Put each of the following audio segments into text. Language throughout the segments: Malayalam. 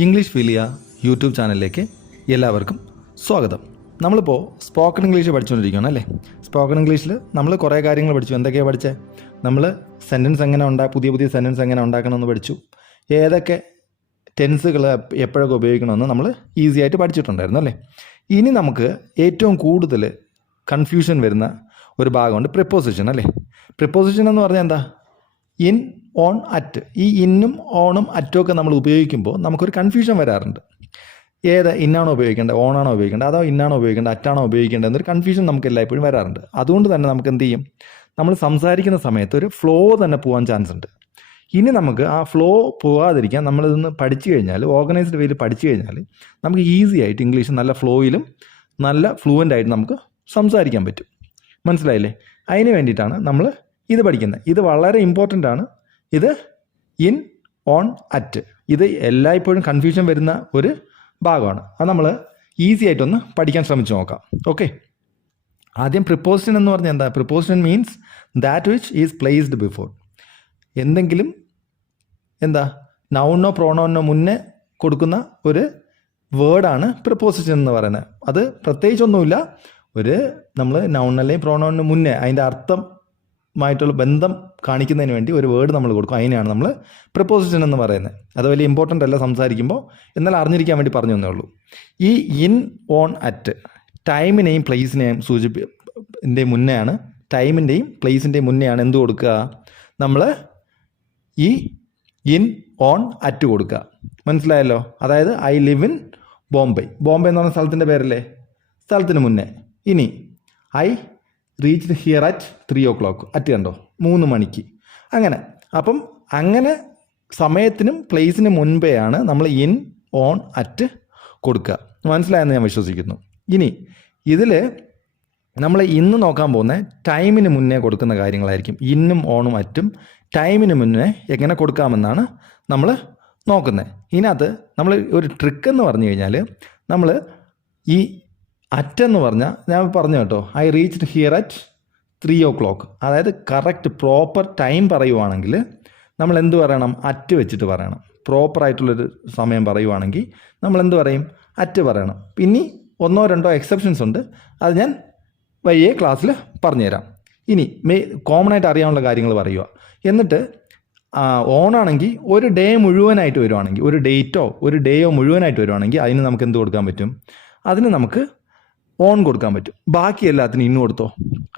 ഇംഗ്ലീഷ് ഫിലിയ യൂട്യൂബ് ചാനലിലേക്ക് എല്ലാവർക്കും സ്വാഗതം. നമ്മളിപ്പോൾ സ്പോക്കൺ ഇംഗ്ലീഷ് പഠിച്ചുകൊണ്ടിരിക്കുകയാണ് അല്ലേ. സ്പോക്കൺ ഇംഗ്ലീഷിൽ നമ്മൾ കുറേ കാര്യങ്ങൾ പഠിച്ചു. എന്തൊക്കെയാണ് പഠിച്ചത്? നമ്മൾ സെൻറ്റൻസ് എങ്ങനെ പുതിയ സെൻറ്റൻസ് എങ്ങനെ ഉണ്ടാക്കണമെന്ന് പഠിച്ചു. ഏതൊക്കെ ടെൻസുകൾ എപ്പോഴൊക്കെ ഉപയോഗിക്കണമെന്ന് നമ്മൾ ഈസി ആയിട്ട് പഠിച്ചിട്ടുണ്ടായിരുന്നു അല്ലേ. ഇനി നമുക്ക് ഏറ്റവും കൂടുതൽ കൺഫ്യൂഷൻ വരുന്ന ഒരു ഭാഗമുണ്ട്, പ്രിപ്പോസിഷൻ അല്ലേ. പ്രിപ്പോസിഷൻ എന്ന് പറഞ്ഞാൽ എന്താ? In, on, at. ഈ ഇന്നും ഓണും അറ്റും ഒക്കെ നമ്മൾ ഉപയോഗിക്കുമ്പോൾ നമുക്കൊരു കൺഫ്യൂഷൻ വരാറുണ്ട്. ഏത് ഇന്നാണോ ഉപയോഗിക്കേണ്ടത്, ഓണാണോ ഉപയോഗിക്കേണ്ടത്, അതോ ഇന്നാണോ ഉപയോഗിക്കേണ്ടത്, അറ്റാണോ ഉപയോഗിക്കേണ്ടത് എന്നൊരു കൺഫ്യൂഷൻ നമുക്ക് എല്ലായ്പ്പോഴും വരാറുണ്ട്. അതുകൊണ്ട് തന്നെ നമുക്ക് എന്ത് ചെയ്യും, നമ്മൾ സംസാരിക്കുന്ന സമയത്ത് ഒരു ഫ്ലോ തന്നെ പോകാൻ ചാൻസ് ഉണ്ട്. ഇനി നമുക്ക് ആ ഫ്ലോ പോകാതിരിക്കാൻ നമ്മളിതൊന്ന് പഠിച്ചു കഴിഞ്ഞാൽ, ഓർഗനൈസ്ഡ് വേയിൽ പഠിച്ചു കഴിഞ്ഞാൽ നമുക്ക് ഈസി ആയിട്ട് ഇംഗ്ലീഷ് നല്ല ഫ്ലോയിലും നല്ല ഫ്ലുവൻ്റ് ആയിട്ട് നമുക്ക് സംസാരിക്കാൻ പറ്റും. മനസ്സിലായില്ലേ? അതിന് വേണ്ടിയിട്ടാണ് നമ്മൾ ഇത് പഠിക്കുന്നത്. ഇത് വളരെ ഇമ്പോർട്ടൻ്റ് ആണ്. ഇത് ഇൻ, ഓൺ, അറ്റ്. ഇത് എല്ലായ്പ്പോഴും കൺഫ്യൂഷൻ വരുന്ന ഒരു ഭാഗമാണ്. അത് നമ്മൾ ഈസി ആയിട്ടൊന്ന് പഠിക്കാൻ ശ്രമിച്ചു നോക്കാം. ഓക്കെ, ആദ്യം പ്രിപ്പോസിഷൻ എന്ന് പറഞ്ഞാൽ എന്താ? Preposition means that which is placed before. എന്തെങ്കിലും എന്താ നൗണോ പ്രോണൗണിനോ മുന്നേ കൊടുക്കുന്ന ഒരു വേർഡാണ് പ്രിപ്പോസിഷൻ എന്ന് പറയുന്നത്. അത് പ്രത്യേകിച്ചൊന്നുമില്ല, ഒരു നമ്മൾ നൗൺ അല്ലെങ്കിൽ പ്രോണൗണിന് മുന്നേ അതിൻ്റെ അർത്ഥമായിട്ടുള്ള ബന്ധം കാണിക്കുന്നതിന് വേണ്ടി ഒരു വേർഡ് നമ്മൾ കൊടുക്കും. അതിനെയാണ് നമ്മൾ പ്രിപ്പോസിഷൻ എന്ന് പറയുന്നത്. അത് വലിയ ഇമ്പോർട്ടൻ്റ് അല്ല സംസാരിക്കുമ്പോൾ, എന്നാൽ അറിഞ്ഞിരിക്കാൻ വേണ്ടി പറഞ്ഞു തന്നേ ഉള്ളൂ. ഈ ഇൻ, ഓൺ, അറ്റ് ടൈമിനെയും പ്ലേസിനെയും മുന്നെയാണ്, ടൈമിൻ്റെയും പ്ലേസിൻ്റെയും മുന്നെയാണ് എന്ത് കൊടുക്കുക? നമ്മൾ ഈ ഇൻ, ഓൺ, അറ്റ് കൊടുക്കുക. മനസ്സിലായല്ലോ? അതായത് I live in Bombay. Bombay എന്ന് പറഞ്ഞ സ്ഥലത്തിൻ്റെ പേരല്ലേ, സ്ഥലത്തിന് മുന്നേ. ഇനി I reached here at 3 o'clock. At കണ്ടോ, 3 മണിക്ക്. അങ്ങനെ അപ്പം അങ്ങനെ സമയത്തിനും പ്ലേസിനും മുൻപെയാണ് നമ്മൾ ഇൻ, ഓൺ, അറ്റ് കൊടുക്കുക. മനസ്സിലായെന്ന് ഞാൻ വിശ്വസിക്കുന്നു. ഇനി ഇതിൽ നമ്മൾ ഇന്ന് നോക്കാൻ പോകുന്നത് ടൈമിന് മുന്നേ കൊടുക്കുന്ന കാര്യങ്ങളായിരിക്കും. ഇന്നും ഓണും അറ്റും ടൈമിന് മുന്നേ എങ്ങനെ കൊടുക്കാമെന്നാണ് നമ്മൾ നോക്കുന്നത്. ഇതിനകത്ത് നമ്മൾ ഒരു ട്രിക്ക് എന്ന് പറഞ്ഞു കഴിഞ്ഞാൽ, നമ്മൾ ഈ അറ്റെന്ന് പറഞ്ഞാൽ ഞാൻ പറഞ്ഞു കേട്ടോ, I reached here at 3 o'clock. അതായത് കറക്റ്റ് പ്രോപ്പർ ടൈം പറയുവാണെങ്കിൽ നമ്മൾ എന്ത് പറയണം? അറ്റ് വെച്ചിട്ട് പറയണം. പ്രോപ്പറായിട്ടുള്ളൊരു സമയം പറയുവാണെങ്കിൽ നമ്മൾ എന്ത് പറയും? അറ്റ് പറയണം. പിന്നെ 1-2 എക്സെപ്ഷൻസ് ഉണ്ട്, അത് ഞാൻ വഴിയെ ക്ലാസ്സിൽ പറഞ്ഞുതരാം. ഇനി കോമൺ ആയിട്ട് അറിയാനുള്ള കാര്യങ്ങൾ പറയുക. എന്നിട്ട് ഓണാണെങ്കിൽ ഒരു ഡേ മുഴുവനായിട്ട് വരുവാണെങ്കിൽ, ഒരു ഡേറ്റോ ഒരു ഡേയോ മുഴുവനായിട്ട് വരുവാണെങ്കിൽ അതിന് നമുക്ക് എന്ത് കൊടുക്കാൻ പറ്റും? അതിന് നമുക്ക് ഓൺ കൊടുക്കാൻ പറ്റും. ബാക്കി എല്ലാത്തിനും ഇന്ന് കൊടുത്തോ.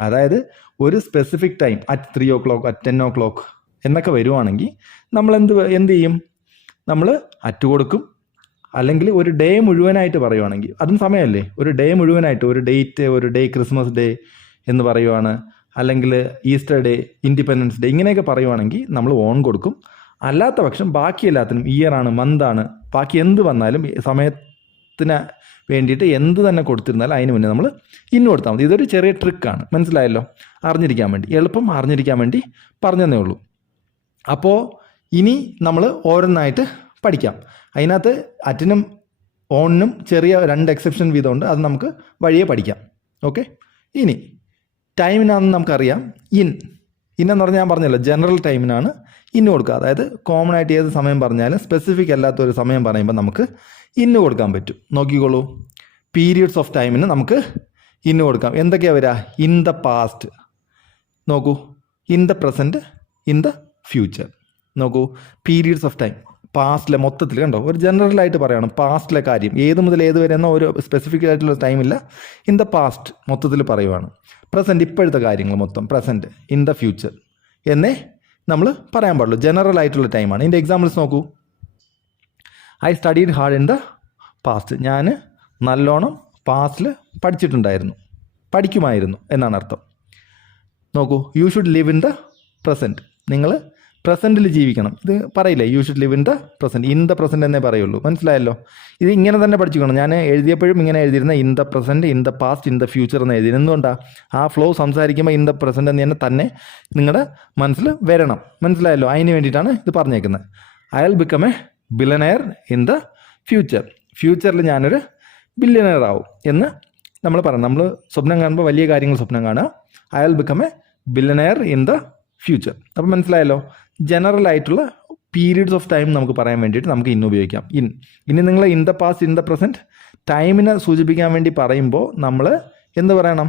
അതായത് ഒരു specific time at 3 o'clock, at 10 o'clock എന്നൊക്കെ വരുവാണെങ്കിൽ നമ്മൾ എന്ത് ചെയ്യും? നമ്മൾ അറ്റ് കൊടുക്കും. അല്ലെങ്കിൽ ഒരു ഡേ മുഴുവനായിട്ട് പറയുവാണെങ്കിൽ അതും സമയമല്ലേ, ഒരു ഡേ മുഴുവനായിട്ട്, ഒരു ഡേറ്റ്, ഒരു ഡേ ക്രിസ്മസ് ഡേ എന്ന് പറയുവാണ്, അല്ലെങ്കിൽ ഈസ്റ്റർ ഡേ, ഇൻഡിപെൻഡൻസ് ഡേ, ഇങ്ങനെയൊക്കെ പറയുവാണെങ്കിൽ നമ്മൾ ഓൺ കൊടുക്കും. അല്ലാത്ത പക്ഷം ബാക്കി എല്ലാത്തിനും ഇയറാണ്, മന്താണ്, ബാക്കി എന്ത് വന്നാലും സമയത്തിന് വേണ്ടിയിട്ട് എന്ത് തന്നെ കൊടുത്തിരുന്നാലും അതിന് മുന്നേ നമ്മൾ ഇന്ന് കൊടുത്താൽ മതി. ഇതൊരു ചെറിയ ട്രിക്കാണ്, മനസ്സിലായല്ലോ? അറിഞ്ഞിരിക്കാൻ വേണ്ടി, എളുപ്പം അറിഞ്ഞിരിക്കാൻ വേണ്ടി പറഞ്ഞതേ ഉള്ളൂ. അപ്പോൾ ഇനി നമ്മൾ ഓരോന്നായിട്ട് പഠിക്കാം. അതിനകത്ത് അറ്റിനും ഓണിനും ചെറിയ 2 എക്സെപ്ഷൻ വീതമുണ്ട്, അത് നമുക്ക് വഴിയെ പഠിക്കാം. ഓക്കെ, ഇനി ടൈമിനാണെന്ന് നമുക്കറിയാം. ഇന്നെന്ന് പറഞ്ഞാൽ ഞാൻ പറഞ്ഞല്ലോ, ജനറൽ ടൈമിനാണ് ഇന്ന് കൊടുക്കുക. അതായത് കോമൺ ആയിട്ട് ഏത് സമയം പറഞ്ഞാലും സ്പെസിഫിക് അല്ലാത്തൊരു സമയം പറയുമ്പോൾ നമുക്ക് ഇന്ന് കൊടുക്കാൻ പറ്റും. നോക്കിക്കോളൂ, പീരിയഡ്സ് ഓഫ് ടൈമിന് നമുക്ക് ഇന്ന് കൊടുക്കാം. എന്തൊക്കെയാണ് വരിക? ഇൻ ദ പാസ്റ്റ്, നോക്കൂ, in the present, in the future. നോക്കൂ, പീരിയഡ്സ് ഓഫ് ടൈം പാസ്റ്റിലെ മൊത്തത്തിൽ കണ്ടോ, ഒരു ജനറലായിട്ട് പറയണം പാസ്റ്റിലെ കാര്യം, ഏത് മുതൽ ഏത് വരെ എന്നോ ഒരു സ്പെസിഫിക് ആയിട്ടുള്ള ടൈമില്ല. ഇൻ ദ പാസ്റ്റ് മൊത്തത്തിൽ പറയുവാണ്. പ്രസൻറ്റ് ഇപ്പോഴത്തെ കാര്യങ്ങൾ മൊത്തം പ്രസൻറ്റ്, ഇൻ ദ ഫ്യൂച്ചർ എന്നേ നമ്മൾ പറയാൻ പാടുള്ളൂ. ജനറൽ ആയിട്ടുള്ള ടൈമാണ്. ഇതിൻ്റെ എക്സാമ്പിൾസ് നോക്കൂ. I studied hard in the past. ഞാൻ നല്ലോണം പാസ്റ്റിൽ പഠിക്കുമായിരുന്നു എന്നാണ് അർത്ഥം. നോക്കൂ, you should live in the present. നിങ്ങൾ പ്രസൻറ്റിൽ ജീവിക്കണം. ഇത് പറയില്ലേ, you should live in the present. In the present എന്നേ പറയുള്ളൂ. മനസ്സിലായല്ലോ? ഇത് ഇങ്ങനെ തന്നെ പഠിച്ചിരിക്കണം. ഞാൻ എഴുതിയപ്പോഴും ഇങ്ങനെ എഴുതിയിരുന്ന in the present, in the past, in the future എന്ന് എഴുതിയത്. എന്തുകൊണ്ടാണ്? ആ ഫ്ലോ സംസാരിക്കുമ്പോൾ ഇൻ ദ പ്രസൻറ്റ് എന്ന് തന്നെ നിങ്ങളുടെ മനസ്സിൽ വരണം. മനസ്സിലായല്ലോ? അതിന് വേണ്ടിയിട്ടാണ് ഇത് പറഞ്ഞേക്കുന്നത്. I will become A billionaire in the future. ഫ്യൂച്ചറിൽ ഞാനൊരു ബില്യനെയർ ആവും എന്ന് നമ്മൾ പറയണം. നമ്മൾ സ്വപ്നം കാണുമ്പോൾ വലിയ കാര്യങ്ങൾ സ്വപ്നം കാണുക. I will become A billionaire in the future. അപ്പം മനസ്സിലായല്ലോ? ജനറൽ ആയിട്ടുള്ള പീരീഡ്സ് ഓഫ് ടൈം നമുക്ക് പറയാൻ വേണ്ടിയിട്ട് നമുക്ക് ഇൻ ഉപയോഗിക്കാം. ഇനി നിങ്ങൾ in the past, in the present ടൈമിനെ സൂചിപ്പിക്കാൻ വേണ്ടി പറയുമ്പോൾ നമ്മൾ എന്ത് പറയണം?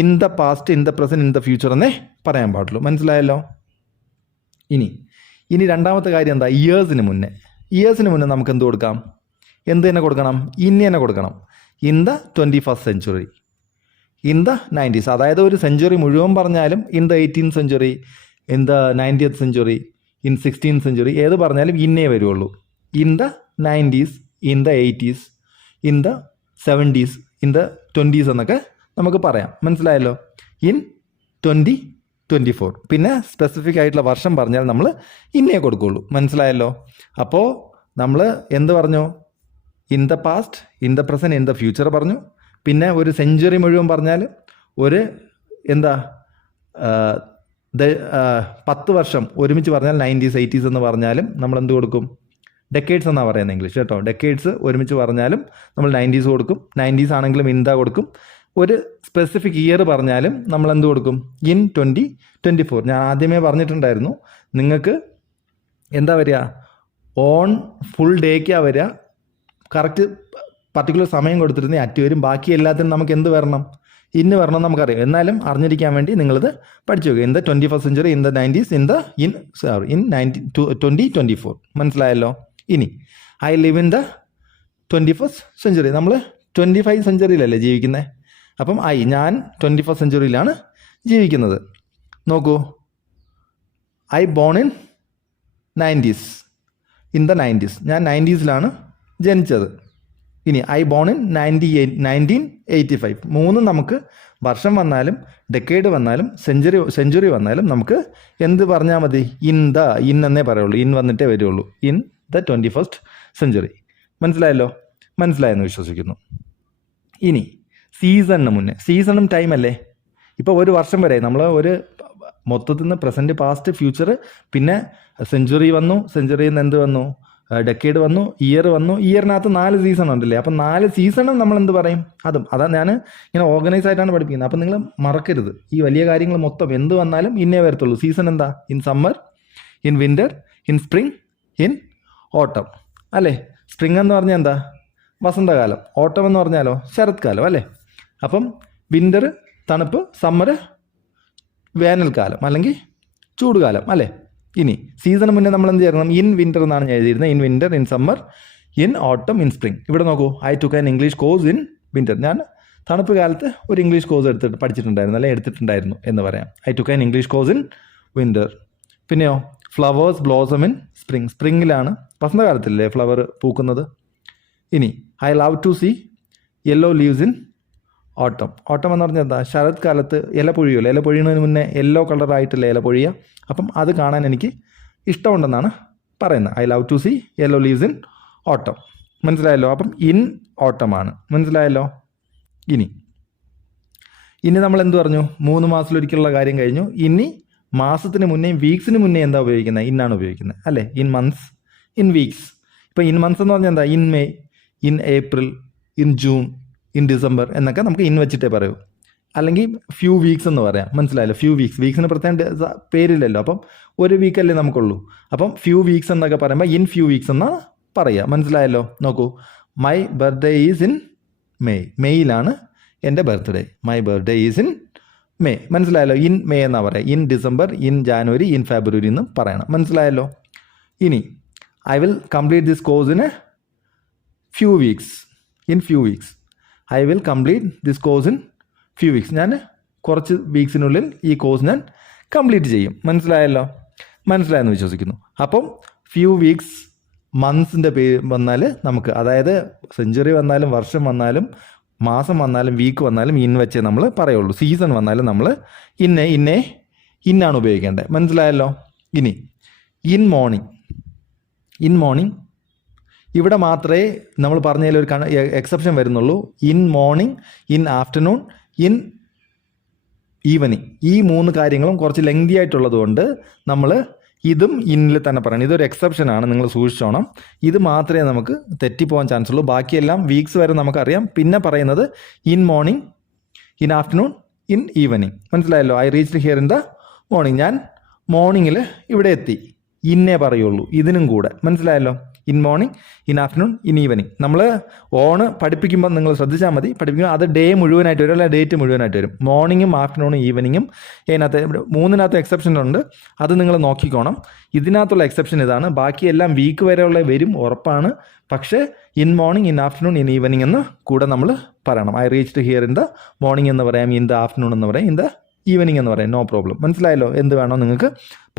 In the past, in the present, in the future എന്നേ പറയാൻ പാടുള്ളൂ. മനസ്സിലായല്ലോ? ഇനി രണ്ടാമത്തെ കാര്യം എന്താ? ഇയേഴ്സിന് മുന്നേ നമുക്ക് എന്ത് കൊടുക്കാം? എന്ത് തന്നെ കൊടുക്കണം? ഇൻ തന്നെ കൊടുക്കണം. In the 21st century, in the 90s. അതായത് ഒരു സെഞ്ചുറി മുഴുവൻ പറഞ്ഞാലും in the 18th century, in the 90th century, in 16th century ഏത് പറഞ്ഞാലും ഇന്നേ വരുള്ളൂ. In the 90s, in the 80s, in the 70s, in the 20s എന്നൊക്കെ നമുക്ക് പറയാം. മനസ്സിലായല്ലോ? ഇൻ 2024 പിന്നെ സ്പെസിഫിക് ആയിട്ടുള്ള വർഷം പറഞ്ഞാൽ നമ്മൾ ഇന്നേ കൊടുക്കുകയുള്ളൂ. മനസ്സിലായല്ലോ? അപ്പോൾ നമ്മൾ എന്ത് പറഞ്ഞു? In the past, in the present, in the future പറഞ്ഞു. പിന്നെ ഒരു സെഞ്ചുറി മുഴുവൻ പറഞ്ഞാൽ ഒരു 10 വർഷം ഒരുമിച്ച് പറഞ്ഞാൽ 90s 80s എന്ന് പറഞ്ഞാലും നമ്മൾ എന്ത് കൊടുക്കും? ഡെക്കേഡ്സ് എന്നാണ് പറയുന്നത് ഇംഗ്ലീഷ് കേട്ടോ. ഡെക്കേഡ്സ് ഒരുമിച്ച് പറഞ്ഞാലും നമ്മൾ 90s കൊടുക്കും. 90s ആണെങ്കിലും ഇൻ ദ കൊടുക്കും. ഒരു സ്പെസിഫിക് ഇയർ പറഞ്ഞാലും നമ്മൾ എന്ത് കൊടുക്കും? ഇൻ 2024. ഞാൻ ആദ്യമേ പറഞ്ഞിട്ടുണ്ടായിരുന്നു, നിങ്ങൾക്ക് എന്താ വരിക? ഓൺ ഫുൾ ഡേക്കാണ് വരിക. കറക്റ്റ് പർട്ടിക്കുലർ സമയം കൊടുത്തിരുന്നേ അറ്റ് വരും. ബാക്കി എല്ലാത്തിനും നമുക്ക് എന്ത് വരണം? ഇന്ന് വരണം നമുക്കറിയാം. എന്നാലും അറിഞ്ഞിരിക്കാൻ വേണ്ടി നിങ്ങളിത് പഠിച്ചു വെക്കുക. In the 21st century, in the 90s, in 2024. മനസ്സിലായല്ലോ? ഇനി I live in the 21st century. നമ്മൾ 25th centuryയിലല്ലേ ജീവിക്കുന്നത്? അപ്പം ഞാൻ 21st centuryയിലാണ് ജീവിക്കുന്നത്. നോക്കൂ, I born in 90s, in the 90s. ഞാൻ 90siലാണ് ജനിച്ചത്. ഇനി ഐ ബോൺ ഇൻ 1985. മൂന്നും നമുക്ക് വർഷം വന്നാലും ഡെക്കേഡ് വന്നാലും സെഞ്ചുറി വന്നാലും നമുക്ക് എന്ത് പറഞ്ഞാൽ മതി? ഇൻ എന്നേ പറയുള്ളൂ. ഇൻ വന്നിട്ടേ വരുള്ളൂ. In the 21st century. മനസ്സിലായല്ലോ? മനസ്സിലായെന്ന് വിശ്വസിക്കുന്നു. ഇനി സീസണും ടൈമല്ലേ? ഇപ്പോൾ ഒരു വർഷം വരെ നമ്മൾ ഒരു മൊത്തത്തിൽ നിന്ന് പ്രസൻറ്റ്, പാസ്റ്റ്, ഫ്യൂച്ചർ, പിന്നെ സെഞ്ചുറി വന്നു. സെഞ്ചുറിയിൽ നിന്ന് എന്ത് വന്നു? ഡെക്കേഡ് വന്നു, ഇയർ വന്നു. ഇയറിനകത്ത് 4 സീസൺ ഉണ്ടല്ലേ? അപ്പം 4 സീസണും നമ്മൾ എന്ത് പറയും? അതാണ് ഞാൻ ഇങ്ങനെ ഓർഗനൈസ് ആയിട്ടാണ് പഠിപ്പിക്കുന്നത്. അപ്പം നിങ്ങൾ മറക്കരുത്, ഈ വലിയ കാര്യങ്ങൾ മൊത്തം എന്ത് വന്നാലും ഇന്നേ വരത്തുള്ളൂ. സീസൺ എന്താ? In summer, in winter, in spring, in ഓട്ടം അല്ലേ? സ്പ്രിങ് എന്ന് പറഞ്ഞാൽ എന്താ? വസന്തകാലം. ഓട്ടം എന്ന് പറഞ്ഞാലോ ശരത്കാലം അല്ലേ? അപ്പം വിൻ്റർ തണുപ്പ്, സമ്മർ വേനൽക്കാലം അല്ലെങ്കിൽ ചൂടുകാലം അല്ലേ? ഇനി സീസണ് മുന്നേ നമ്മൾ എന്ത് ചെയ്യണം? ഇൻ വിൻ്റർ എന്നാണ് ഞാൻ എഴുതിയിരുന്നത്. In winter, in summer, in autumn, in spring. ഇവിടെ നോക്കൂ, I took an English course in winter. ഞാൻ തണുപ്പ് കാലത്ത് ഒരു ഇംഗ്ലീഷ് കോഴ്സ് എടുത്തിട്ടുണ്ടായിരുന്നു എന്ന് പറയാം. I took an English course in winter. പിന്നെയോ ഫ്ലവേഴ്സ് ബ്ലോസം ഇൻ സ്പ്രിങ്. സ്പ്രിങ്ങിലാണ്, വസന്തകാലത്തിലല്ലേ ഫ്ലവർ പൂക്കുന്നത്. ഇനി I love to see yellow leaves in autumn. Autumn എന്ന് പറഞ്ഞാൽ എന്താ? ശരത് കാലത്ത് ഇല പൊഴിയുമല്ലോ. ഇല പൊഴിയുന്നതിന് മുന്നേ യെല്ലോ കളറായിട്ടല്ലേ ഇല പൊഴിയുക. അപ്പം അത് കാണാൻ എനിക്ക് ഇഷ്ടമുണ്ടെന്നാണ് പറയുന്നത്. I love to see yellow leaves in autumn. മനസ്സിലായല്ലോ? അപ്പം ഇൻ ഓട്ടമാണ്. മനസ്സിലായല്ലോ? ഇനി നമ്മൾ എന്ത് പറഞ്ഞു? 3 മാസത്തിലൊരിക്കലുള്ള കാര്യം കഴിഞ്ഞു. ഇനി മാസത്തിന് മുന്നേ, വീക്സിന് മുന്നേ എന്താ ഉപയോഗിക്കുന്നത്? ഇന്നാണ് ഉപയോഗിക്കുന്നത് അല്ലേ? In months, in weeks. ഇപ്പോൾ ഇൻ മന്ത്സ് എന്ന് പറഞ്ഞാൽ എന്താ? In May, in April, in June, in December എന്നൊക്കെ നമുക്ക് ഇൻ വെച്ചിട്ടേ പറയൂ. അല്ലെങ്കിൽ ഫ്യൂ വീക്സ് എന്ന് പറയാം. മനസ്സിലായല്ലോ? Few weeks. വീക്സിന് പ്രത്യേക പേരില്ലല്ലോ. അപ്പം ഒരു വീക്കല്ലേ നമുക്കുള്ളൂ. അപ്പം ഫ്യൂ വീക്സ് എന്നൊക്കെ പറയുമ്പോൾ ഇൻ ഫ്യൂ വീക്സ് എന്നാണ് പറയുക. മനസ്സിലായല്ലോ? നോക്കൂ, my birthday is in May. മെയ്യിലാണ് എൻ്റെ birthday. My birthday is in May. മനസ്സിലായല്ലോ? ഇൻ മെയ് എന്നാണ് പറയുക. In December, in January, in February എന്ന് പറയണം. മനസ്സിലായല്ലോ? ഇനി I will complete this course in few weeks. In few weeks. I will complete this course in few weeks. ഞാൻ കുറച്ച് വീക്സിനുള്ളിൽ ഈ കോഴ്സ് ഞാൻ കംപ്ലീറ്റ് ചെയ്യും. മനസ്സിലായല്ലോ? മനസ്സിലായെന്ന് വിശ്വസിക്കുന്നു. അപ്പം ഫ്യൂ വീക്സ്, മന്ത്സിൻ്റെ പേര് വന്നാൽ നമുക്ക്, അതായത് സെഞ്ചുറി വന്നാലും വർഷം വന്നാലും മാസം വന്നാലും വീക്ക് വന്നാലും ഇൻ വെച്ചേ നമ്മൾ പറയുള്ളൂ. സീസൺ വന്നാലും നമ്മൾ ഇന്നാണ് ഉപയോഗിക്കേണ്ടത്. മനസ്സിലായല്ലോ? ഇനി ഇൻ മോർണിംഗ് ഇവിടെ മാത്രമേ നമ്മൾ പറഞ്ഞതിൽ ഒരു എക്സെപ്ഷൻ വരുന്നുള്ളൂ. In morning, in afternoon, in evening. ഈ 3 കാര്യങ്ങളും കുറച്ച് ലെങ്തി ആയിട്ടുള്ളത് കൊണ്ട് നമ്മൾ ഇതും ഇന്നിൽ തന്നെ പറയണം. ഇതൊരു എക്സെപ്ഷനാണ്, നിങ്ങൾ സൂക്ഷിച്ചോണം. ഇത് മാത്രമേ നമുക്ക് തെറ്റിപ്പോകാൻ ചാൻസ് ഉള്ളൂ. ബാക്കിയെല്ലാം വീക്സ് വരെ നമുക്കറിയാം. പിന്നെ പറയുന്നത് in morning, in afternoon, in evening. മനസ്സിലായല്ലോ? I reached here in the morning. ഞാൻ മോർണിംഗിൽ ഇവിടെ എത്തി. ഇന്നേ പറയുള്ളൂ, ഇതിനും കൂടെ. മനസ്സിലായല്ലോ? In morning, in afternoon, in evening. നമ്മൾ ഓൺ പഠിപ്പിക്കുമ്പോൾ നിങ്ങൾ ശ്രദ്ധിച്ചാൽ മതി, പഠിപ്പിക്കുമ്പോൾ അത് ഡേ മുഴുവനായിട്ട് വരും, അല്ല ഡേറ്റ് മുഴുവനായിട്ട് വരും. മോർണിംഗും ആഫ്റ്റർനൂണും ഈവനിങ്ങും ഇതിനകത്ത് 3 എക്സെപ്ഷൻ ഉണ്ട്, അത് നിങ്ങൾ നോക്കിക്കോണം. ഇതിനകത്തുള്ള എക്സെപ്ഷൻ ഇതാണ്. ബാക്കിയെല്ലാം വീക്ക് വരെയുള്ള വരും, ഉറപ്പാണ്. പക്ഷേ in morning, in afternoon, in evening എന്ന് കൂടെ നമ്മൾ പറയണം. I reached here in the morning എന്ന് പറയാം, ഇൻ ദ ആഫ്റ്റർനൂൺ എന്ന് പറയാം, ഇൻ ദ ഈവനിങ് എന്ന് പറയാം. No problem. മനസ്സിലായല്ലോ? എന്ത് വേണോ നിങ്ങൾക്ക്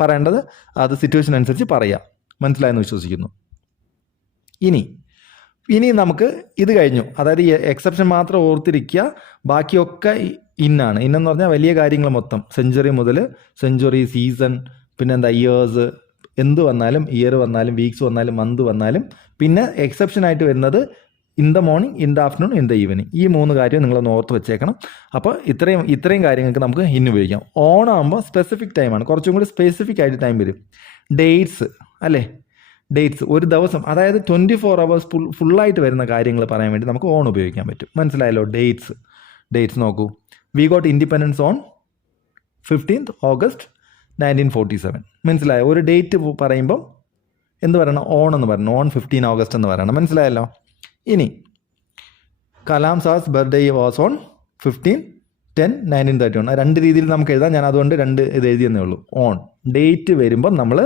പറയേണ്ടത് അത് സിറ്റുവേഷൻ അനുസരിച്ച് പറയാം. മനസ്സിലായെന്ന് വിശ്വസിക്കുന്നു. ഇനി നമുക്ക് ഇത് കഴിഞ്ഞു. അതായത് ഈ എക്സെപ്ഷൻ മാത്രം ഓർത്തിരിക്കുക, ബാക്കിയൊക്കെ ഇന്നാണ്. ഇന്നെന്ന് പറഞ്ഞാൽ വലിയ കാര്യങ്ങൾ മൊത്തം, സെഞ്ചുറി മുതൽ സെഞ്ചുറി, സീസൺ, പിന്നെന്താ ഇയേഴ്സ്, എന്ത് വന്നാലും, ഇയർ വന്നാലും, വീക്സ് വന്നാലും, മന്ത് വന്നാലും. പിന്നെ എക്സെപ്ഷനായിട്ട് വരുന്നത് in the morning, in the afternoon, in the evening. ഈ 3 കാര്യം നിങ്ങളൊന്ന് ഓർത്ത് വെച്ചേക്കണം. അപ്പോൾ ഇത്രയും കാര്യങ്ങൾക്ക് നമുക്ക് ഇന്ന് ഉപയോഗിക്കാം. ഓണാകുമ്പോൾ സ്പെസിഫിക് ടൈമാണ്, കുറച്ചും കൂടി സ്പെസിഫിക് ആയിട്ട് ടൈം വരും. ഡേറ്റ്സ് അല്ലേ, ഡേറ്റ്സ് ഒരു ദിവസം, അതായത് 24 hours ഫുള്ളായിട്ട് വരുന്ന കാര്യങ്ങൾ പറയാൻ വേണ്ടി നമുക്ക് ഓൺ ഉപയോഗിക്കാൻ പറ്റും. മനസ്സിലായല്ലോ? ഡേറ്റ്സ് നോക്കൂ. We got independence on 15th August 1947. മനസ്സിലായോ? ഒരു ഡേറ്റ് പറയുമ്പം എന്ത് പറയണം? ഓൺ എന്ന് പറയണം. ഓൺ 15 August എന്ന് പറയണം. മനസ്സിലായല്ലോ? ഇനി കലാം സാസ് ബർത്ത്ഡേ വാസ് ഓൺ 15/10/1931. 2 രീതിയിൽ നമുക്ക് എഴുതാം. ഞാൻ അതുകൊണ്ട് 2 ഇത് എഴുതിയെന്നേ ഉള്ളൂ. ഓൺ ഡേറ്റ് വരുമ്പം നമ്മൾ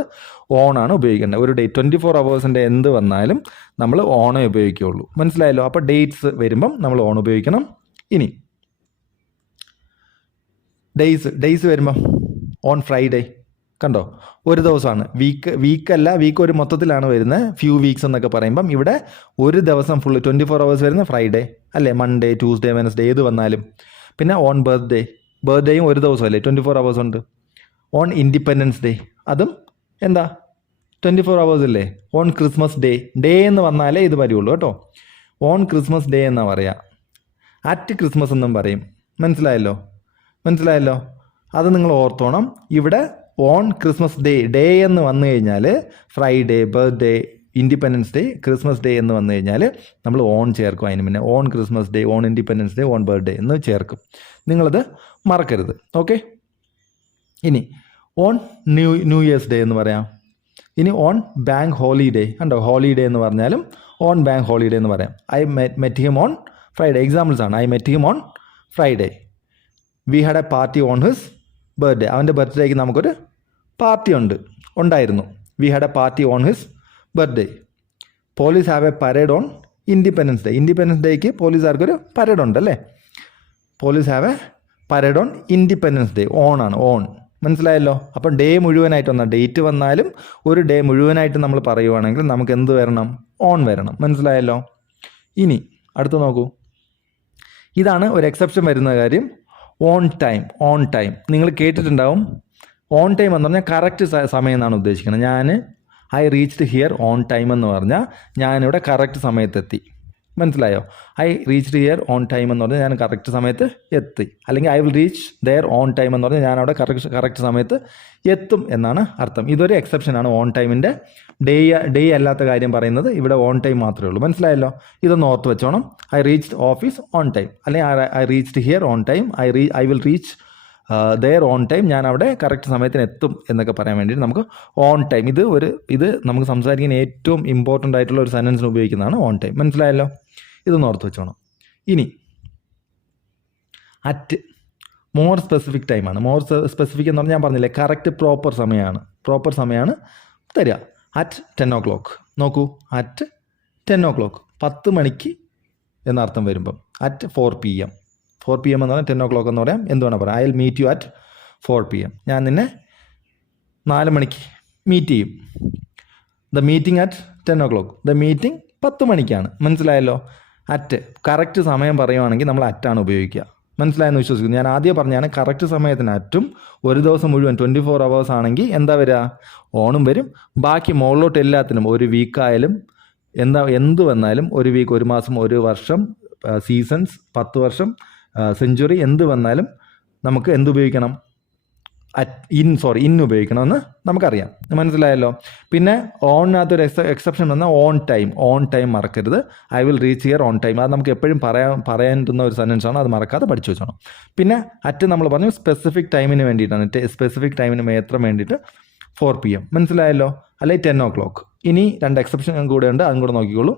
ഓണാണ് ഉപയോഗിക്കേണ്ടത്. ഒരു ഡേറ്റ് 24 hours എന്ത് വന്നാലും നമ്മൾ ഓണേ ഉപയോഗിക്കുകയുള്ളൂ. മനസ്സിലായല്ലോ? അപ്പോൾ ഡേറ്റ്സ് വരുമ്പം നമ്മൾ ഓൺ ഉപയോഗിക്കണം. ഇനി ഡേയ്സ് വരുമ്പം ഓൺ ഫ്രൈഡേ. കണ്ടോ? ഒരു ദിവസമാണ്. വീക്കല്ല, വീക്ക് ഒരു മൊത്തത്തിലാണ് വരുന്നത്. ഫ്യൂ വീക്സ് എന്നൊക്കെ പറയുമ്പം ഇവിടെ ഒരു ദിവസം ഫുള്ള് 24 hours വരുന്ന ഫ്രൈഡേ അല്ലേ, മൺഡേ, ട്യൂസ്ഡേ, വെനസ്ഡേ ഏത് വന്നാലും. പിന്നെ ഓൺ ബർത്ത്ഡേയും ഒരു ദിവസമല്ലേ, 24 hours ഉണ്ട്. ഓൺ ഇൻഡിപെൻഡൻസ് ഡേ, അതും എന്താ 24 hours അല്ലേ. ഓൺ ക്രിസ്മസ് ഡേ എന്ന് വന്നാലേ ഇത് വരുള്ളൂ കേട്ടോ. ഓൺ ക്രിസ്മസ് ഡേ എന്നാണ് പറയുക. അറ്റ് ക്രിസ്മസ് എന്നും പറയും. മനസ്സിലായല്ലോ? അത് നിങ്ങൾ ഓർത്തോണം. ഇവിടെ ഓൺ ക്രിസ്മസ് ഡേ എന്ന് വന്നു കഴിഞ്ഞാൽ Friday, birthday, independence day, Christmas day എന്ന് വന്നു കഴിഞ്ഞാൽ നമ്മൾ ഓൺ ചേർക്കും. അതിന് മുന്നേ on Christmas day, on Independence day, on birthday എന്ന് ചേർക്കും. നിങ്ങളത് മറക്കരുത്. ഓക്കെ. ഇനി ഓൺ ന്യൂ ഇയേഴ്സ് ഡേ എന്ന് പറയാം. ഇനി ഓൺ ബാങ്ക് ഹോളിഡേ. കണ്ടോ? ഹോളിഡേ എന്ന് പറഞ്ഞാലും ഓൺ ബാങ്ക് ഹോളിഡേ എന്ന് പറയാം. I met him on Friday. Examples ആണ്. I met him on Friday. We had a party on his birthday. അവൻ്റെ ബർത്ത്ഡേക്ക് നമുക്കൊരു പാർട്ടി ഉണ്ടായിരുന്നു. We had a party on his birthday. Police have a parade on Independence Day. Independence ഡേക്ക് പോലീസുകാർക്കൊരു പരേഡ് ഉണ്ടല്ലേ. Police have a parade on Independence Day. ഓണാണ്, ഓൺ. മനസ്സിലായല്ലോ? അപ്പം ഡേ മുഴുവനായിട്ട് വന്നാൽ, ഡേറ്റ് വന്നാലും ഒരു ഡേ മുഴുവനായിട്ട് നമ്മൾ പറയുവാണെങ്കിൽ നമുക്ക് എന്ത് വരണം? ഓൺ വരണം. മനസ്സിലായല്ലോ? ഇനി അടുത്ത് നോക്കൂ. ഇതാണ് ഒരു എക്സെപ്ഷൻ വരുന്ന കാര്യം. ഓൺ ടൈം നിങ്ങൾ കേട്ടിട്ടുണ്ടാവും. ഓൺ ടൈം എന്ന് പറഞ്ഞാൽ കറക്റ്റ് സമയം എന്നാണ് ഉദ്ദേശിക്കുന്നത്. I reached here on time എന്ന് പറഞ്ഞാൽ ഞാനിവിടെ കറക്റ്റ് സമയത്തെത്തി. മനസ്സിലായോ? I reached here on time എന്ന് പറഞ്ഞാൽ ഞാൻ കറക്റ്റ് സമയത്ത് എത്തി. അല്ലെങ്കിൽ I will reach there on time എന്ന് പറഞ്ഞാൽ ഞാൻ അവിടെ കറക്റ്റ് സമയത്ത് എത്തും എന്നാണ് അർത്ഥം. ഇതൊരു എക്സെപ്ഷനാണ് ഓൺ ടൈമിൻ്റെ. ഡേ അല്ലാത്ത കാര്യം പറയുന്നത് ഇവിടെ ഓൺ ടൈം മാത്രമേ ഉള്ളൂ. മനസ്സിലായല്ലോ? ഇതൊന്ന് ഓർത്ത് വെച്ചോണം. I reached office on time, അല്ലെങ്കിൽ I reached here on time, I will reach there on time, ഞാൻ അവിടെ കറക്റ്റ് സമയത്തിന് എത്തും എന്നൊക്കെ പറയാൻ വേണ്ടിയിട്ട് നമുക്ക് ഓൺ ടൈം, ഇത് നമുക്ക് സംസാരിക്കാൻ ഏറ്റവും ഇമ്പോർട്ടൻ്റ് ആയിട്ടുള്ള ഒരു സെൻറ്റൻസിന് ഉപയോഗിക്കുന്നതാണ് ഓൺ ടൈം. മനസ്സിലായല്ലോ? ഇതൊന്ന് ഓർത്ത് വെച്ചോണം. ഇനി അറ്റ് മോർ സ്പെസിഫിക് ടൈമാണ്. മോർ സ്പെസിഫിക് എന്ന് പറഞ്ഞാൽ ഞാൻ പറഞ്ഞില്ലേ, കറക്റ്റ് പ്രോപ്പർ സമയമാണ് തരിക. At 10 o'clock. നോക്കൂ, അറ്റ് 10 o'clock 10 മണിക്ക് എന്നർത്ഥം വരുമ്പം അറ്റ് 4 PM. 4 PM എന്ന് പറഞ്ഞാൽ 10 o'clock എന്ന് പറയാം. എന്ത് വേണം പറയാം? I will meet you at 4 PM. ഞാൻ നിന്നെ 4 മണിക്ക് മീറ്റ് ചെയ്യും. The meeting at 10 o'clock. The meeting 10 മണിക്കാണ്. മനസ്സിലായല്ലോ? അറ്റ് കറക്റ്റ് സമയം പറയുവാണെങ്കിൽ നമ്മൾ അറ്റാണ് ഉപയോഗിക്കുക. മനസ്സിലായെന്ന് വിശ്വസിക്കുന്നു. ഞാൻ ആദ്യം പറഞ്ഞാണ് കറക്റ്റ് സമയത്തിന് അറ്റും. ഒരു ദിവസം മുഴുവൻ 24 hours ആണെങ്കിൽ എന്താ വരിക? ഓണും വരും. ബാക്കി മുകളിലോട്ട് എല്ലാത്തിനും, ഒരു വീക്കായാലും എന്ത് വന്നാലും, ഒരു വീക്ക്, ഒരു മാസം, ഒരു വർഷം, സീസൺസ്, 10 വർഷം, സെഞ്ചുറി, എന്ത് വന്നാലും നമുക്ക് എന്തുപയോഗിക്കണം? ഇൻ ഉപയോഗിക്കണമെന്ന് നമുക്കറിയാം. മനസ്സിലായല്ലോ? പിന്നെ ഓണിനകത്തൊരു എക്സെപ്ഷൻ വന്നാൽ ഓൺ ടൈം മറക്കരുത്. I will reach here on time. അത് നമുക്ക് എപ്പോഴും പറയാനുള്ള ഒരു സെൻറ്റൻസ് ആണ്. അത് മറക്കാതെ പഠിച്ചു വെച്ചോണം. പിന്നെ അറ്റ് നമ്മൾ പറഞ്ഞു സ്പെസിഫിക് ടൈമിന് വേണ്ടിയിട്ടാണ്. സ്പെസിഫിക് ടൈമിന് മാത്രം വേണ്ടിയിട്ട് 4 PM. മനസ്സിലായല്ലോ? അല്ലെങ്കിൽ 10 o'clock. ഇനി 2 എക്സെപ്ഷൻ കൂടെ ഉണ്ട്, അതും കൂടെ നോക്കിക്കോളൂ.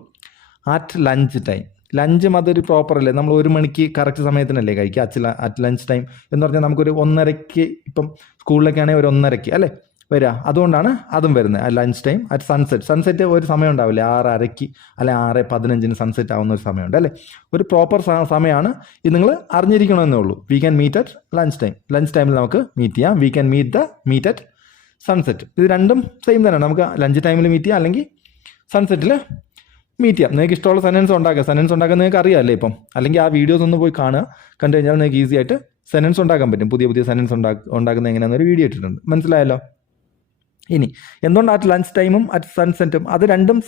At lunch time. ലഞ്ചും അതൊരു പ്രോപ്പർ അല്ലേ, നമ്മൾ 1 മണിക്ക് കറക്റ്റ് സമയത്തിനല്ലേ കഴിക്കുക. അറ്റ് ലഞ്ച് ടൈം എന്ന് പറഞ്ഞാൽ നമുക്കൊരു 1:30 ഇപ്പം സ്കൂളിലൊക്കെ ആണെങ്കിൽ ഒരു 1:30 അല്ലേ വരിക. അതുകൊണ്ടാണ് അതും വരുന്നത്. ലഞ്ച് ടൈം അറ്റ് സൺസെറ്റ് ഒരു സമയം ഉണ്ടാവില്ലേ, 6:30 അല്ലെ 6:15 സൺസെറ്റ് ആവുന്ന ഒരു സമയമുണ്ട് അല്ലേ. ഒരു പ്രോപ്പർ സമയമാണ്. ഇത് നിങ്ങൾ അറിഞ്ഞിരിക്കണമെന്നേ ഉള്ളൂ. We can meet at lunch ടൈമിൽ നമുക്ക് മീറ്റ് ചെയ്യാം. We can meet at sunset. ഇത് രണ്ടും സെയിം തന്നെയാണ്. നമുക്ക് ലഞ്ച് ടൈമിൽ മീറ്റ് ചെയ്യാം, അല്ലെങ്കിൽ സൺസെറ്റിൽ മീറ്റ് ചെയ്യാം. നിങ്ങൾക്ക് ഇഷ്ടമുള്ള സെൻറ്റൻസ് ഉണ്ടാക്കാൻ നിങ്ങൾക്ക് അറിയാമല്ലേ ഇപ്പം. അല്ലെങ്കിൽ ആ വീഡിയോസ് ഒന്ന് പോയി കണ്ടു കഴിഞ്ഞാൽ നിങ്ങൾക്ക് ഈസി ആയിട്ട് സെൻറ്റൻസ് ഉണ്ടാക്കാൻ പറ്റും. പുതിയ സെൻറ്റൻസ് ഉണ്ടാക്കുന്ന എങ്ങനെയാണെന്നൊരു വീഡിയോ ഇട്ടിട്ടുണ്ട്. മനസ്സിലായല്ലോ? ഇനി എന്തുകൊണ്ട് അറ്റ് ലഞ്ച് ടൈമും അറ്റ് സൺസെറ്റും അത് രണ്ടും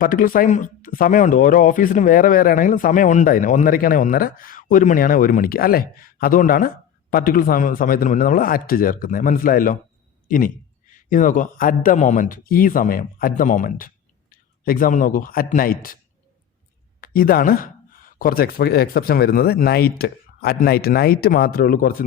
പർട്ടിക്കുലർ സമയമുണ്ട്. ഓരോ ഓഫീസിനും വേറെ ആണെങ്കിലും സമയം ഉണ്ട്. അതിന് 1:30 1:30, 1 മണിയാണെങ്കിൽ 1 മണിക്ക് അല്ലേ. അതുകൊണ്ടാണ് പർട്ടിക്കുലർ സമയത്തിന് മുന്നേ നമ്മൾ അറ്റ് ചേർക്കുന്നത്. മനസ്സിലായല്ലോ? ഇനി നോക്കൂ, അറ്റ് ദ മൊമെൻറ്റ്. ഈ സമയം അറ്റ് ദ മൊമെൻറ്റ്. എക്സാമ്പിൾ നോക്കൂ, അറ്റ് നൈറ്റ്. ഇതാണ് കുറച്ച് എക്സെപ്ഷൻ വരുന്നത്. നൈറ്റ് മാത്രമേ ഉള്ളൂ കുറച്ച്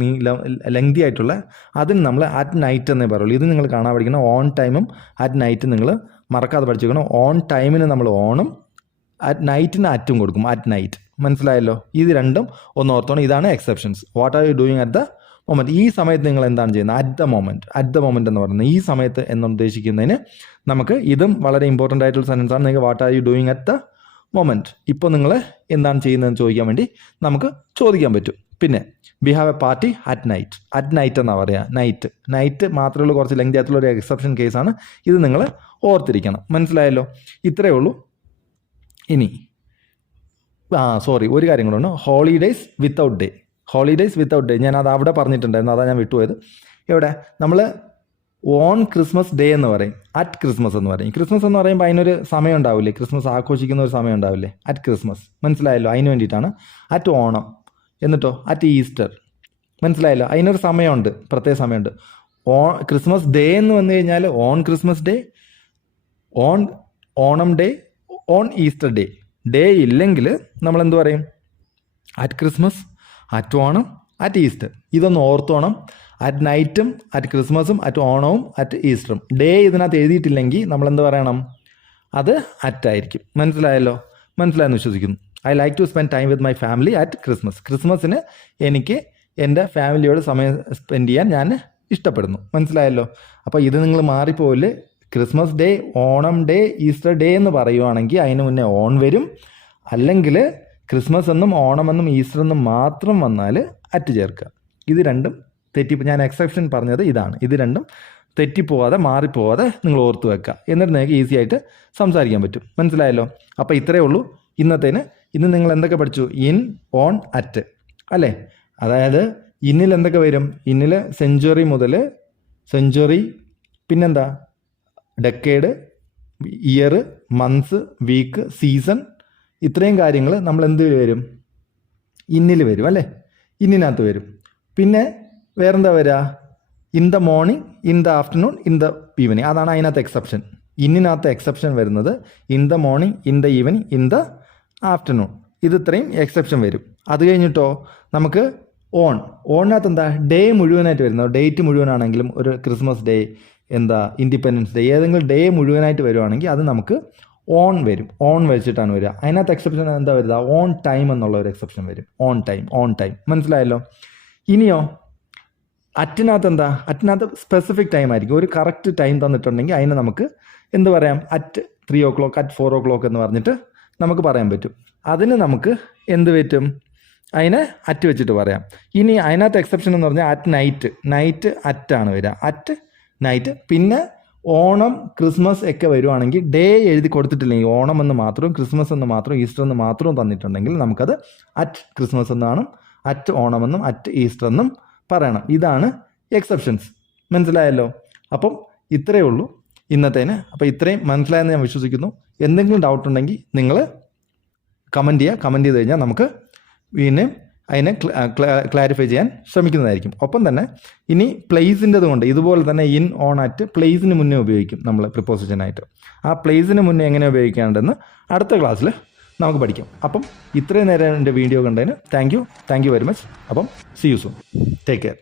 ലെങ്തി ആയിട്ടുള്ള. അതിന് നമ്മൾ അറ്റ് നൈറ്റ് എന്നേ പറയുള്ളൂ. ഇത് നിങ്ങൾ കാണാൻ പഠിക്കണം. ഓൺ ടൈമും അറ്റ് നൈറ്റും നിങ്ങൾ മറക്കാതെ പഠിച്ചിരിക്കണം. ഓൺ ടൈമിന് നമ്മൾ ഓണും അറ്റ് നൈറ്റിന് അറ്റും കൊടുക്കും. At night. മനസ്സിലായല്ലോ? ഇത് രണ്ടും ഒന്ന് ഓർത്തോണം. ഇതാണ് exceptions. What are you doing at the moment. ഈ സമയത്ത് നിങ്ങൾ എന്താണ് ചെയ്യുന്നത്? അറ്റ് ദ മൊമെൻറ്റ് എന്ന് പറയുന്നത് ഈ സമയത്ത് എന്നുദ്ദേശിക്കുന്നതിന് നമുക്ക് ഇതും വളരെ ഇമ്പോർട്ടൻ്റ് ആയിട്ടുള്ള സെൻറ്റൻസ് ആണ്. നിങ്ങൾക്ക് what are you doing at the moment. ഇപ്പോൾ നിങ്ങൾ എന്താണ് ചെയ്യുന്നതെന്ന് ചോദിക്കാൻ വേണ്ടി നമുക്ക് ചോദിക്കാൻ പറ്റും. പിന്നെ we have A party at night എന്നാണ് പറയുക. നൈറ്റ് മാത്രമേ ഉള്ളൂ കുറച്ച് ലെങ്തി ആയിട്ടുള്ള ഒരു എക്സെപ്ഷൻ കേസാണ്. ഇത് നിങ്ങൾ ഓർത്തിരിക്കണം. മനസ്സിലായല്ലോ? ഇത്രയേ ഉള്ളൂ. ഇനി ഒരു കാര്യം കൂടെ ഉണ്ട്. Holidays without day. ഞാൻ അത് അവിടെ പറഞ്ഞിട്ടുണ്ടായിരുന്നു, അതാണ് ഞാൻ വിട്ടുപോയത്. എവിടെ നമ്മൾ ഓൺ ക്രിസ്മസ് ഡേ എന്ന് പറയും, അറ്റ് ക്രിസ്മസ് എന്ന് പറയും. ക്രിസ്മസ് എന്ന് പറയുമ്പോൾ അതിനൊരു സമയം ഉണ്ടാവില്ലേ, ക്രിസ്മസ് ആഘോഷിക്കുന്ന ഒരു സമയം ഉണ്ടാവില്ലേ, അറ്റ് ക്രിസ്മസ്. മനസ്സിലായല്ലോ? അതിന് വേണ്ടിയിട്ടാണ്. അറ്റ് ഓണം, എന്നിട്ടോ അറ്റ് ഈസ്റ്റർ. മനസ്സിലായല്ലോ? അതിനൊരു സമയമുണ്ട്, പ്രത്യേക സമയമുണ്ട്. ക്രിസ്മസ് ഡേ എന്ന് വന്നു കഴിഞ്ഞാൽ on Christmas day, Onam day, on Easter day. Day ഇല്ലെങ്കിൽ നമ്മൾ എന്ത് പറയും? At Christmas, at Onam, at Easter. ഇതൊന്ന് ഓർത്തോണം. അറ്റ് നൈറ്റും അറ്റ് ക്രിസ്മസും അറ്റ് ഓണവും അറ്റ് ഈസ്റ്ററും. ഡേ ഇതിനകത്ത് എഴുതിയിട്ടില്ലെങ്കിൽ നമ്മളെന്ത് പറയണം? അത് അറ്റായിരിക്കും. മനസ്സിലായെന്ന് വിശ്വസിക്കുന്നു. I like to spend time with my family at Christmas. ക്രിസ്മസിന് എനിക്ക് എൻ്റെ ഫാമിലിയോട് സമയം സ്പെൻഡ് ചെയ്യാൻ ഞാൻ ഇഷ്ടപ്പെടുന്നു. മനസ്സിലായല്ലോ? അപ്പോൾ ഇത് നിങ്ങൾ മാറിപ്പോയില്ലേ. Christmas day, Onam day, Easter day എന്ന് പറയുവാണെങ്കിൽ അതിന് മുന്നേ ഓൺ വരും. അല്ലെങ്കിൽ ക്രിസ്മസ് എന്നും ഓണമെന്നും ഈസ്റ്റർ എന്നും മാത്രം വന്നാൽ അറ്റ് ചേർക്കുക. ഇത് രണ്ടും ഞാൻ എക്സെപ്ഷൻ പറഞ്ഞത് ഇതാണ്. ഇത് രണ്ടും തെറ്റിപ്പോവാതെ മാറിപ്പോവാതെ നിങ്ങൾ ഓർത്ത് വെക്കുക. എന്നിട്ട് നിങ്ങൾക്ക് ഈസി ആയിട്ട് സംസാരിക്കാൻ പറ്റും. മനസ്സിലായല്ലോ? അപ്പോൾ ഇത്രയേ ഉള്ളൂ ഇന്ന് നിങ്ങൾ എന്തൊക്കെ പഠിച്ചു? ഇൻ, ഓൺ, അറ്റ് അല്ലേ. അതായത് ഇന്നിൽ എന്തൊക്കെ വരും? ഇന്നിൽ സെഞ്ചുറി പിന്നെന്താ, decade, year, months, week, season. ഇത്രയും കാര്യങ്ങൾ നമ്മൾ എന്ത് വരും? ഇന്നിൽ വരും അല്ലേ, ഇന്നിനകത്ത് വരും. പിന്നെ വേറെന്താ വരിക? In the morning, in the afternoon, in the evening. അതാണ് അതിനകത്ത് എക്സെപ്ഷൻ. ഇന്നിനകത്ത് എക്സെപ്ഷൻ വരുന്നത് in the morning, in the evening, in the afternoon. ഇത് ഇത്രയും എക്സെപ്ഷൻ വരും. അത് കഴിഞ്ഞിട്ടോ നമുക്ക് ഓണിനകത്ത് എന്താ? ഡേ മുഴുവനായിട്ട് വരുന്നത്. ഡേറ്റ് മുഴുവനാണെങ്കിലും ഒരു ക്രിസ്മസ് ഡേ, ഇൻഡിപെൻഡൻസ് ഡേ, ഏതെങ്കിലും ഡേ മുഴുവനായിട്ട് വരുവാണെങ്കിൽ അത് നമുക്ക് ഓൺ വരും. ഓൺ വെച്ചിട്ടാണ് വരിക. അതിനകത്ത് എക്സെപ്ഷൻ എന്താ വരുക? ഓൺ ടൈം എന്നുള്ള ഒരു എക്സെപ്ഷൻ വരും. On time. മനസ്സിലായല്ലോ? ഇനിയോ അറ്റിനകത്ത് സ്പെസിഫിക് ടൈം ആയിരിക്കും. ഒരു കറക്റ്റ് ടൈം തന്നിട്ടുണ്ടെങ്കിൽ അതിന് നമുക്ക് എന്ത് പറയാം? അറ്റ് 3 o'clock, അറ്റ് 4 o'clock എന്ന് പറഞ്ഞിട്ട് നമുക്ക് പറയാൻ പറ്റും. അതിന് നമുക്ക് എന്ത് പറ്റും? അതിനെ അറ്റ് വെച്ചിട്ട് പറയാം. ഇനി അതിനകത്ത് എക്സെപ്ഷൻ എന്ന് പറഞ്ഞാൽ അറ്റ് നൈറ്റ് അറ്റാണ് വരിക. At night. പിന്നെ ഓണം, ക്രിസ്മസ് ഒക്കെ വരുവാണെങ്കിൽ ഡേ എഴുതി കൊടുത്തിട്ടില്ലെങ്കിൽ ഓണം എന്ന് മാത്രം, ക്രിസ്മസ് എന്ന് മാത്രം, ഈസ്റ്റർ എന്ന് മാത്രം തന്നിട്ടുണ്ടെങ്കിൽ നമുക്കത് അറ്റ് ക്രിസ്മസ് എന്നാണ്, അറ്റ് ഓണമെന്നും അറ്റ് ഈസ്റ്റർ എന്നും പറയണം. ഇതാണ് എക്സെപ്ഷൻസ്. മനസ്സിലായല്ലോ? അപ്പം ഇത്രയേ ഉള്ളൂ ഇന്നത്തേന്. അപ്പോൾ ഇത്രയും മനസ്സിലായെന്ന് ഞാൻ വിശ്വസിക്കുന്നു. എന്തെങ്കിലും ഡൗട്ട് ഉണ്ടെങ്കിൽ നിങ്ങൾ കമൻറ്റ് ചെയ്ത് കഴിഞ്ഞാൽ നമുക്ക് പിന്നെ അതിനെ ക്ലാരിഫൈ ചെയ്യാൻ ശ്രമിക്കുന്നതായിരിക്കും. ഒപ്പം തന്നെ ഇനി പ്ലേസിൻ്റെത് കൊണ്ട് ഇതുപോലെ തന്നെ ഇൻ, ഓൺ, അറ്റ് പ്ലേസിന് മുന്നേ ഉപയോഗിക്കും നമ്മൾ പ്രിപ്പോസിഷനായിട്ട്. ആ പ്ലേസിന് മുന്നേ എങ്ങനെ ഉപയോഗിക്കാണ്ടെന്ന് അടുത്ത ക്ലാസ്സിൽ നമുക്ക് പഠിക്കാം. അപ്പം ഇത്രയും നേരം എൻ്റെ വീഡിയോ കണ്ടതിന് താങ്ക് യു വെരി മച്ച്. അപ്പം see you soon. Take care.